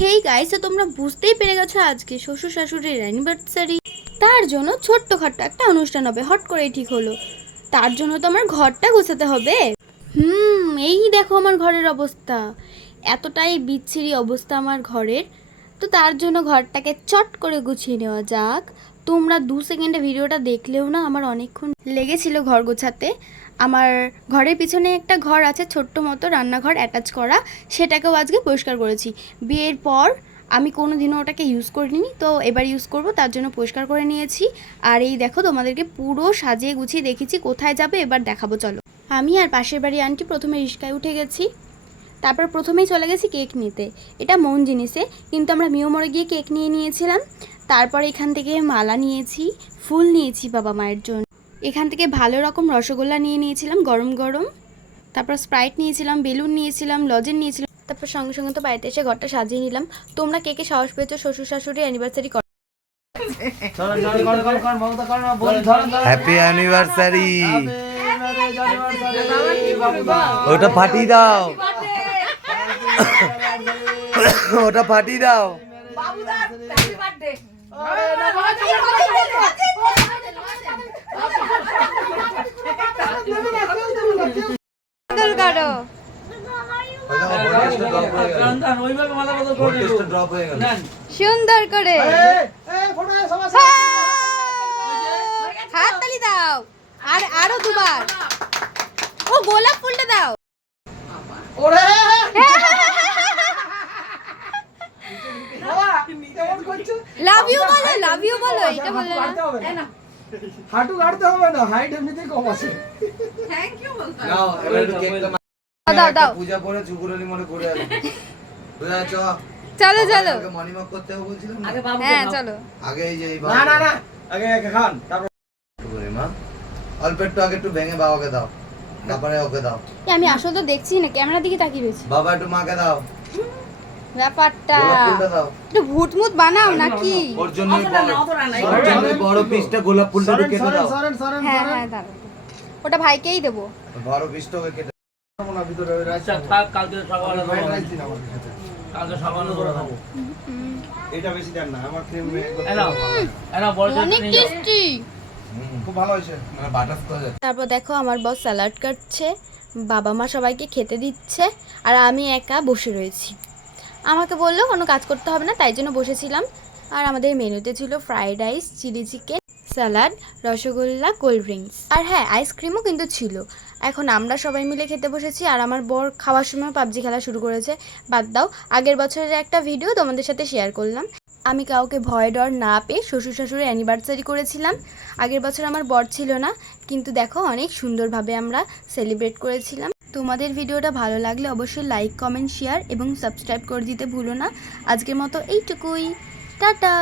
Hey guys, তো তোমরা বুঝতেই পেরে গেছো আজকে শ্বশুর শাশুড়ির অ্যানিভার্সারি। তার জন্য ছোট্টখাট্টো একটা অনুষ্ঠান হবে, হট করেই ঠিক হলো। তার জন্য তো আমার ঘরটা গোছাতে হবে। এই দেখো আমার ঘরের অবস্থা, এতটাই বিচ্ছিরি অবস্থা আমার ঘরের। তো তার জন্য ঘরটাকে চট করে গুছিয়ে নেওয়া যাক। তোমরা 2 সেকেন্ডে ভিডিওটা দেখলেও না আমার অনেকক্ষণ লেগেছিল ঘর গোছাতে। আমার ঘরের পিছনে একটা ঘর আছে, ছোট্ট মতো রান্নাঘর অ্যাটাচ করা, সেটাকেও আজকে পরিষ্কার করেছি। বিয়ের পর আমি কোনো দিনও ওটাকে ইউজ করিনি, তো এবার ইউজ করব, তার জন্য পরিষ্কার করে নিয়েছি। আর এই দেখো, তোমাদেরকে পুরো সাজিয়ে গুছিয়ে দেখেছি। কোথায় যাবে এবার দেখাবো, চলো। আমি আর পাশের বাড়ি আন্টি প্রথমে রিস্কায় উঠে গেছি, তারপর প্রথমেই চলে গেছি কেক নিতে। এটা মন জিনিসে, কিন্তু আমরা মিওমরে গিয়ে কেক নিয়ে নিয়েছিলাম। তারপর এখান থেকে মালা নিয়েছি, ফুল নিয়েছি বাবা মায়ের জন্য। এখান থেকে ভালো রকম রসগোল্লা নিয়ে নিয়েছিলাম গরম গরম। তারপর স্প্রাইট নিয়েছিলাম, বেলুন নিয়েছিলাম, লজেন নিয়েছিলাম। তারপর সঙ্গে সঙ্গে তো বাড়িতে এসে ঘরটা সাজিয়ে নিলাম। তোমরা কে কে সাহস পেয়েছো শ্বশুর শাশুড়ি অ্যানিভার্সারি কর? Happy anniversary. ওটা ফাটিয়ে দাও, ওটা ফাটিয়ে দাও। সুন্দর করে হাততালি দাও, আর আরো দুবার। ও গোলাপ ফুলটা দাও। লাভ ইউ বলো, লাভ ইউ বলো, এটা বললে না। হাঁটু গাড়তে হবে না, হাইট এমনিতেই কম আছে। থ্যাংক ইউ বলতে নাও এবার একটু কেকটা দাও দাও। পূজা করে চুকুরানি মনে করে আসো। বুঝাছো? চলো চলো, আগে মর্নিং ওয়াক করতে হবে বলছিলাম না? হ্যাঁ চলো। আগে এই যে এই না না না, আগে একে খান তারপর করে মা অল্প একটু আগে একটু ভেঙে বাবাকে দাও, তারপরে ওকে দাও। আমি আসলে তো দেখছি না, ক্যামেরার দিকে তাকিয়ে রয়েছি। বাবা একটু মাকে দাও, ব্যাপারটা গোলাপ ফুলটা দাও। একটু ভূতমুত বানাও নাকি? ওর জন্য বড় পিসটা গোলাপ ফুলটা কেটে দাও। সরেন সরেন হ্যাঁ সরেন। হ্যাঁ দাঁড়াও, ওটা ভাইকেই দেবো। বড় পিসটা ওকে কেটে খাবো না, ভিতরে ওই রাইস আচ্ছা থাক, কালকে সকালে ফ্রাইড দেবো। রাইস দিন আমার সাথে। কালকে সকালে করে খাবো। এটা বেশি দেন না, আমার ক্রিম এনাও এনাও বড় অনেক নিয়ে যাও। টেস্টি। খুব ভালো হয়েছে। মানে বাটার স্কচ। তারপর দেখো আমার বস স্যালাড কাটছে, বাবা মা সবাইকে খেতে দিচ্ছে, আর আমি একা বসে রয়েছি। আমাকে বললো কোনো কাজ করতে হবে না, তাই জন্য বসেছিলাম। আর আমাদের মেনুতে ছিল fried rice, chilli chicken, salad, rosogolla, cold drinks, আর হ্যাঁ আইসক্রিমও কিন্তু ছিল। এখন আমরা সবাই মিলে খেতে বসেছি, আর আমার বর খাওয়ার সময় পাবজি খেলা শুরু করেছে। বাদ দাও, আগের বছরের একটা ভিডিও তোমাদের সাথে শেয়ার করলাম। আমি কাউকে ভয় ডর না পেয়ে শ্বশুর শাশুড়ি অ্যানিভার্সারি করেছিলাম। আগের বছর আমার বর ছিল না, কিন্তু দেখো অনেক সুন্দরভাবে আমরা সেলিব্রেট করেছিলাম। তোমাদের ভিডিওটা ভালো লাগলে অবশ্যই লাইক, কমেন্ট, শেয়ার এবং সাবস্ক্রাইব করে দিতে ভুলো না। আজকের মতো এইটুকুই, টাটা।